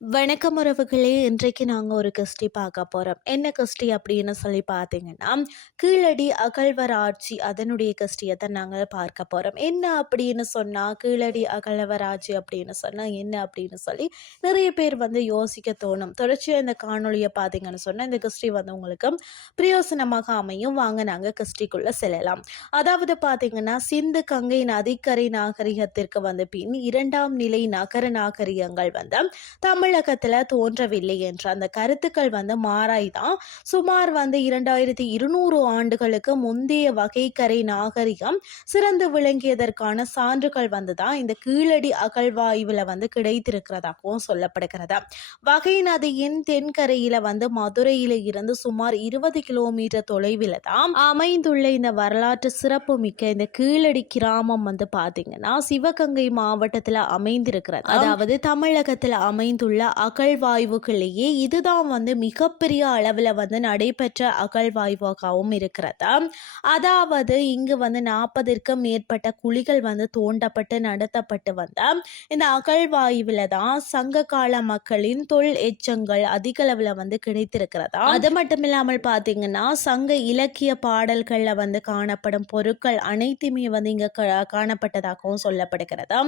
வணக்கம் உறவுகளே. இன்றைக்கு நாங்கள் ஒரு கிறிஸ்டி பார்க்க போகிறோம் என்ன கிறிஸ்டி அப்படின்னு சொல்லி பார்த்தீங்கன்னா கீழடி அகழ்வர் ஆட்சி அதனுடைய கிறிஸ்டியை தான் நாங்கள் பார்க்க போகிறோம் என்ன அப்படின்னு சொன்னால் கீழடி அகழ்வர் ஆட்சி அப்படின்னு சொன்னால் என்ன அப்படின்னு சொல்லி நிறைய பேர் வந்து யோசிக்க தோணும். தொடர்ச்சியாக இந்த காணொலியை பார்த்தீங்கன்னு சொன்னால் இந்த கிறிஸ்டி வந்து உங்களுக்கு பிரயோசனமாக அமையும். வாங்க நாங்கள் கிறிஸ்டிக்குள்ளே செல்லலாம். அதாவது பார்த்தீங்கன்னா சிந்து கங்கை நதிக்கரை நாகரிகத்திற்கு வந்து பின் இரண்டாம் நிலை நகர நாகரிகங்கள் வந்து தமிழ் தமிழகத்தில் தோன்றவில்லை என்ற அந்த கருத்துக்கள் வந்து மாறாய்தான். சுமார் வந்து இரண்டாயிரத்தி இருநூறு ஆண்டுகளுக்கு முந்தைய வகைக்கரை நாகரிகம் சிறந்து விளங்கியதற்கான சான்றுகள் வந்து தான் இந்த கீழடி அகழ்வாய்வில் வந்து கிடைத்திருக்கிறதாகவும் சொல்லப்படுகிறது. வகை நதியின் தென்கரையில வந்து மதுரையில இருந்து சுமார் இருபது கிலோமீட்டர் தொலைவில் தான் அமைந்துள்ள இந்த வரலாற்று சிறப்பு மிக்க இந்த கீழடி கிராமம் வந்து பார்த்தீங்கன்னா சிவகங்கை மாவட்டத்தில் அமைந்திருக்கிறது. அதாவது தமிழகத்தில் அமைந்துள்ள உள்ள அகழ்வாய்வுகளையே இதுதான் வந்து மிகப்பெரிய அளவில் வந்து நடைபெற்ற அகழ்வாய்வாகவும் இருக்கிறது? அதாவது இங்கு வந்து நாற்பதிற்கும் மேற்பட்ட குழிகள் வந்து தோண்டப்பட்டு நடத்தப்பட்டு வந்த இந்த அகழ்வாய்வில் தான் சங்க கால மக்களின் தொல் எச்சங்கள் அதிக அளவில் வந்து கிடைத்திருக்கிறதா? அது மட்டும் இல்லாமல் பார்த்தீங்கன்னா சங்க இலக்கிய பாடல்களில் வந்து காணப்படும் பொருட்கள் அனைத்துமே வந்து இங்கே காணப்பட்டதாகவும் சொல்லப்படுகிறது?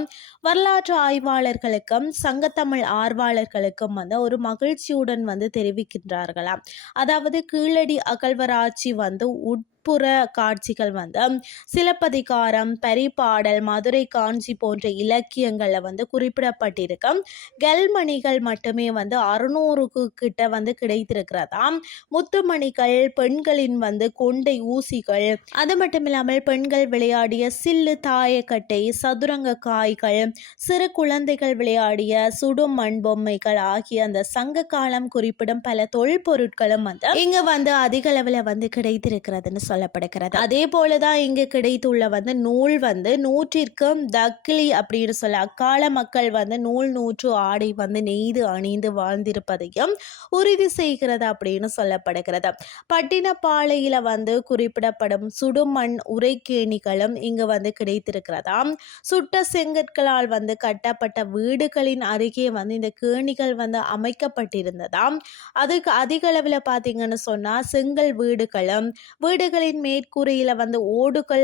வரலாற்று ஆய்வாளர்களுக்கும் சங்கத்தமிழ் ஆர்வலர் தொழிலாளர்களுக்கும் வந்து ஒரு மகிழ்ச்சியுடன் வந்து தெரிவிக்கின்றார்களாம். அதாவது கீழடி அகழ்வராட்சி வந்து உட் உட்புற காட்சிகள் வந்து சிலப்பதிகாரம் பரிபாடல் மதுரை காஞ்சி போன்ற இலக்கியங்களில் வந்து குறிப்பிடப்பட்டிருக்கும் கெல்மணிகள் மட்டுமே வந்து அறுநூறுக்கு கிட்ட வந்து கிடைத்திருக்கிறதாம் முத்துமணிகள் பெண்களின் வந்து கொண்டை ஊசிகள் அது மட்டும் இல்லாமல் பெண்கள் விளையாடிய சில்லு தாயக்கட்டை சதுரங்க காய்கள் சிறு குழந்தைகள் விளையாடிய சுடும் மண் பொம்மைகள் ஆகிய அந்த சங்க காலம் குறிப்பிடும் பல தொல்பொருட்களும் வந்து இங்க வந்து அதிக அளவில் வந்து கிடைத்திருக்கிறதுன்னு சொல்லப்படுகிறது. அதே போலதான் இங்கு கிடைத்துள்ள வந்து நூல் வந்து நூற்றிற்கும் தக்கிலி அப்படின்னு சொல்ல அக்கால மக்கள் வந்து நூல் நூற்று ஆடை வந்து நெய்து அணிந்து வாழ்ந்திருப்பதையும் உறுதி செய்கிறது அப்படின்னு சொல்லப்படுகிறது. பட்டினப்பாளையில வந்து குறிப்பிடப்படும் சுடுமண் உரைக்கேணிகளும் இங்கு வந்து கிடைத்திருக்கிறதாம் சுட்ட செங்கற்களால் வந்து கட்டப்பட்ட வீடுகளின் அருகே வந்து இந்த கேணிகள் வந்து அமைக்கப்பட்டிருந்ததாம் அதுக்கு அதிக அளவில் பார்த்தீங்கன்னு சொன்னால் செங்கல் வீடுகளும் வீடுகள் வீடுகளின் மேற்கூரையில் வந்து ஓடுகள்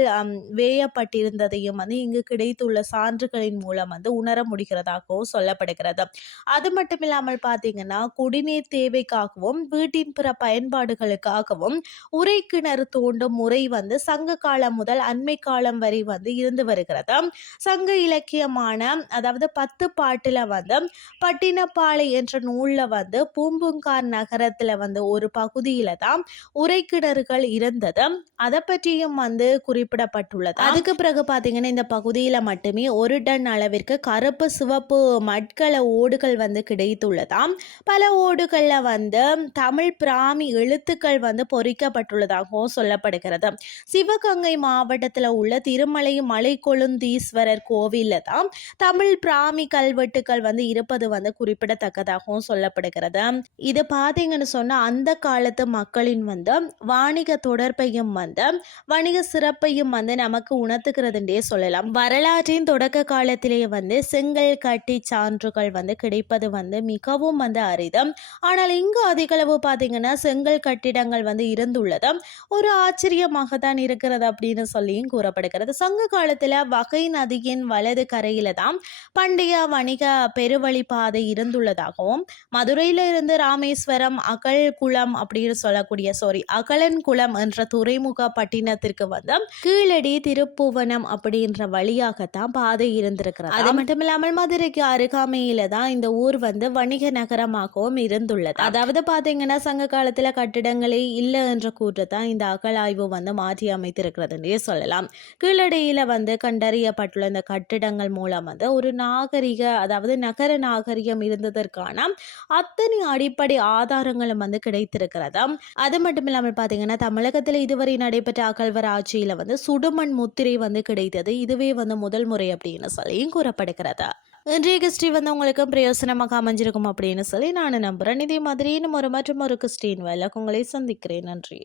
வேயப்பட்டிருந்ததையும் வந்து இங்கு கிடைத்துள்ள சான்றுகளின் மூலம் வந்து உணர முடிகிறதாகவும் சொல்லப்படுகிறது. அது மட்டும் இல்லாமல் பார்த்தீங்கன்னா குடிநீர் தேவைக்காகவும் வீட்டின் பிற பயன்பாடுகளுக்காகவும் உரை கிணறு தோண்டும் முறை வந்து சங்க காலம் முதல் அண்மை காலம் வரை வந்து இருந்து வருகிறது. சங்க இலக்கியமான அதாவது பத்து பாட்டில் வந்து பட்டினப்பாலை என்ற நூலில் வந்து பூம்புங்கார் நகரத்தில் வந்து ஒரு பகுதியில் தான் உரை கிணறுகள் இருந்தது. அதை பற்றியும் வந்து குறிப்பிடப்பட்டுள்ளது. அதுக்கு பிறகு பார்த்தீங்கன்னா இந்த பகுதியில் மட்டுமே ஒரு டன் அளவிற்கு கருப்பு சிவப்பு மட்கள ஓடுகள் வந்து கிடைத்துள்ளதாம். பல ஓடுகளில் வந்து தமிழ் பிராமி எழுத்துக்கள் வந்து பொறிக்கப்பட்டுள்ளதாகவும் சொல்லப்படுகிறது. சிவகங்கை மாவட்டத்தில் உள்ள திருமலை மலை கொழுந்தீஸ்வரர் கோவிலில் தான் தமிழ் பிராமி கல்வெட்டுக்கள் வந்து இருப்பது வந்து குறிப்பிடத்தக்கதாகவும் சொல்லப்படுகிறது. இது பார்த்தீங்கன்னு சொன்னால் அந்த காலத்து மக்களின் வந்து வாணிக தொடர்பையும் சிறப்பையும் வந்து வணிக சிறப்பையும் வந்து நமக்கு உணர்த்துகிறதுன்றே சொல்லலாம். வரலாற்றின் தொடக்க காலத்திலேயே வந்து செங்கல் கட்டி சான்றுகள் வந்து கிடைப்பது வந்து மிகவும் வந்து அரிதம். ஆனால் இங்கு அதிகளவு பார்த்தீங்கன்னா செங்கல் கட்டிடங்கள் வந்து இருந்துள்ளது. ஒரு ஆச்சரியமாக தான் இருக்கிறது அப்படின்னு சொல்லியும் கூறப்படுகிறது. சங்க காலத்தில் வகை நதியின் வலது கரையில தான் பண்டைய வணிக பெருவழி பாதை இருந்துள்ளதாகவும் மதுரையில இருந்து ராமேஸ்வரம் அகல் குளம் அப்படின்னு சொல்லக்கூடிய சாரி அகலன் குளம் என்ற துறை துறைமுக பட்டினத்திற்கு வந்து கீழடி திருப்புவனம் அப்படின்ற வழியாகத்தான் பாதை இருந்திருக்கிறது. அது மட்டும் இல்லாமல் மதுரைக்கு அருகாமையில தான் இந்த ஊர் வந்து வணிக நகரமாகவும் இருந்துள்ளது. அதாவது பாத்தீங்கன்னா சங்க காலத்துல கட்டிடங்களே இல்லை என்ற கூற்று தான் இந்த அகழாய்வு வந்து மாற்றி அமைத்திருக்கிறதுன்றே சொல்லலாம். கீழடியில வந்து கண்டறியப்பட்டுள்ள இந்த கட்டிடங்கள் மூலம் வந்து ஒரு நாகரிக அதாவது நகர நாகரிகம் இருந்ததற்கான அத்தனை அடிப்படை ஆதாரங்களும் வந்து கிடைத்திருக்கிறது. அது மட்டும் இல்லாமல் பாத்தீங்கன்னா தமிழகத்தில் இது இதுவரை நடைபெற்ற அகழ்வர் ஆட்சியில் வந்து சுடுமண் முத்திரை வந்து கிடைத்தது. இதுவே வந்து முதல் முறை அப்படின்னு சொல்லியும் கூறப்படுகிறது. இன்றைய கிறிஸ்டி வந்து உங்களுக்கு பிரயோசனமாக அமைஞ்சிருக்கும் அப்படின்னு சொல்லி நான் நம்புகிறேன் இதே மாதிரி இன்னும் ஒரு மற்றும் ஒரு கிறிஸ்டின் வேலை உங்களை சந்திக்கிறேன். நன்றி.